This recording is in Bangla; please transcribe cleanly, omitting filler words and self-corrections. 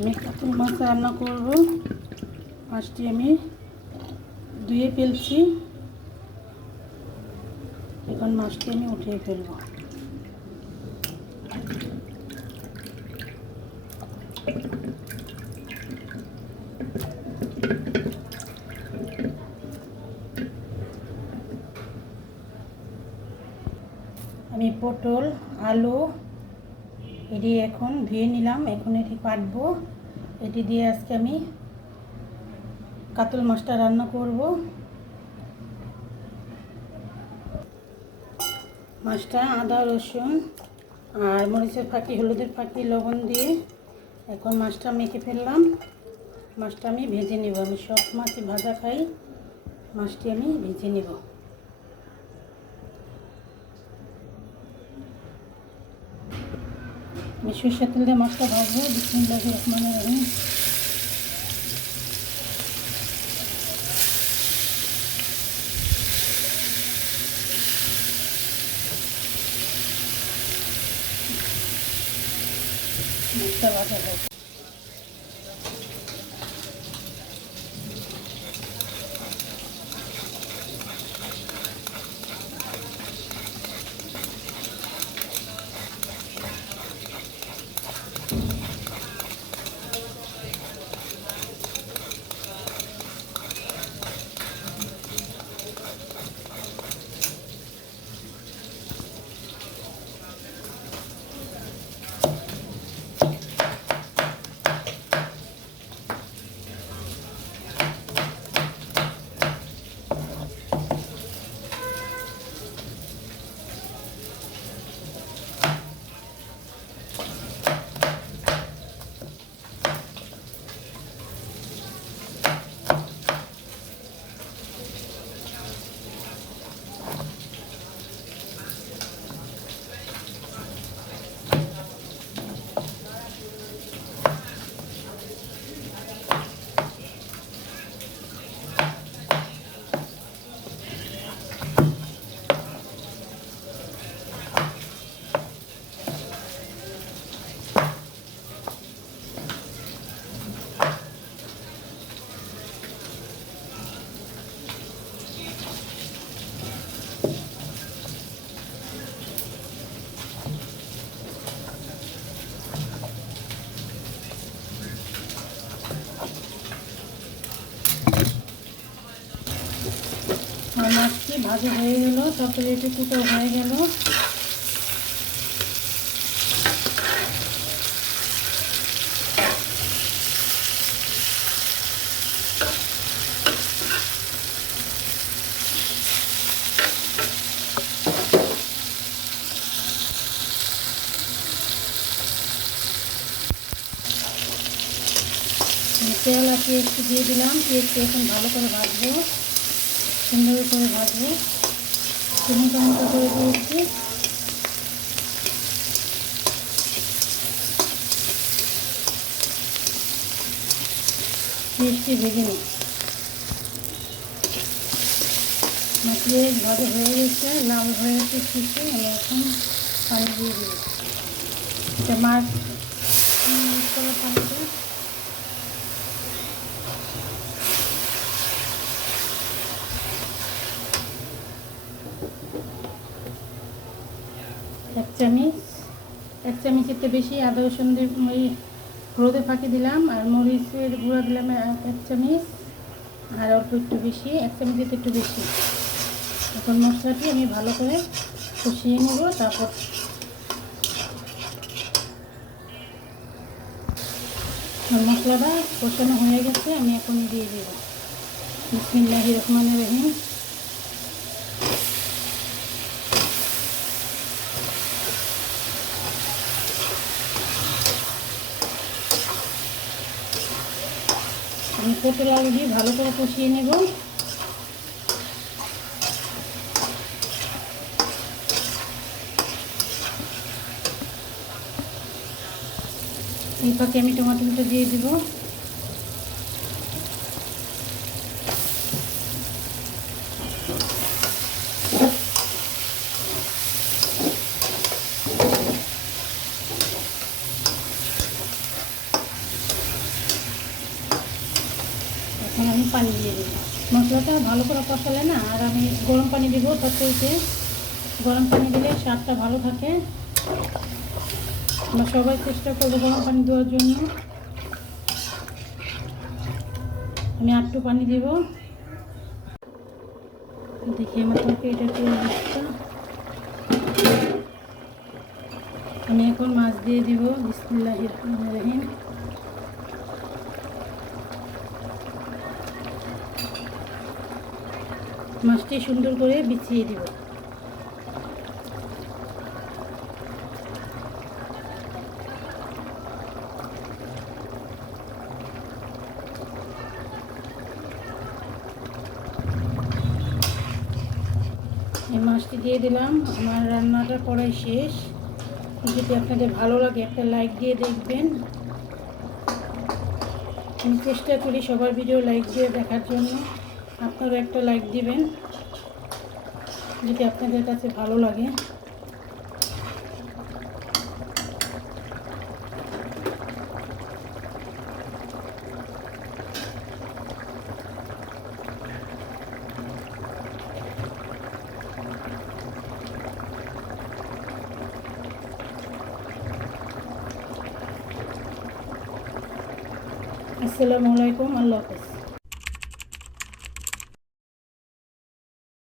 আমি কাতল মাছ রান্না করব। মাছটি আমি ধুয়ে ফেলছি। এখন মাছটি আমি উঠিয়ে ফেলব। আমি পটল আলু এটি এখন ধুয়ে নিলাম। এখন এটি কাটবো। এটি দিয়ে আজকে আমি কাতল মাছটা রান্না করব। মাছটা আদা রসুন আর মরিচের ফাঁকি হলুদের ফাঁকি লবণ দিয়ে এখন মাছটা মেখে ফেললাম। মাছটা আমি ভেজে নেব। আমি সব মাছই ভাজা খাই। মাছটি আমি ভেজে নেব। আমি সরষের তেল দিয়ে মাছটা ভাজবো। বিসমিল্লাহির রহমানির রহিম। মাছটা ভাজা হোক। মাছটি ভাজা হয়ে গেল। তারপরে এটি কুটো হয়ে গেল। তেল আর পেঁয়াজটি দিয়ে দিলাম। পেঁয়াজটি এখন ভালো করে ভাজবো। সুন্দর করে ভাজবো। চিনি টমেটো করে দিয়েছি। পেঁয়াজটি ভেজে নিই। পেঁয়াজ ভাজা হয়ে গেছে, লাল হয়ে গেছে শেষে। আমি এখন পানি দিয়ে দিই। এটা মাছ করা পানিটা এক চামচের বেশি আদা রসুন দিয়ে হলুদে ফাঁকি দিলাম। আর মরিচের গুঁড়া দিলাম 1 চামচ। আর অল্প একটু বেশি 1 চামচের একটু বেশি। এখন মশলাটি আমি ভালো করে কষিয়ে নেব। তারপর মশলাটা কষানো হয়ে গেছে। আমি এখন দিয়ে দেব বিসমিল্লাহির রহমানির রহিম। আমি পটল আলু দিয়ে ভালো করে কষিয়ে নেব। এই ফাঁকে আমি টমেটোটা দিয়ে দিব। আর আমি পানি দিয়ে দেবো। মশলাটা ভালো করে কষালে না, আর আমি গরম পানি দেবো তরকারিতে। গরম পানি দিলে স্বাদটা ভালো থাকে। আমরা সবাই চেষ্টা করবো গরম পানি দেওয়ার জন্য। আমি আটটু পানি দেব। দেখি আমার তরকারিটা কি অবস্থা। আমি এখন মাছ দিয়ে দিব। বিসমিল্লাহির রহমানির রহিম। মাছটি সুন্দর করে বিছিয়ে দিব। এই মাছটি দিয়ে দিলাম। আমার রান্নাটা করাই শেষ। যদি আপনাদের ভালো লাগে একটা লাইক দিয়ে দেখবেন। আমি চেষ্টা করি সবার ভিডিও লাইক দিয়ে দেখার জন্য। আপনারা একটা লাইক দিবেন যদি আপনাদের কাছে ভালো লাগে। আসসালামু আলাইকুম, আল্লাহ হাফেজ।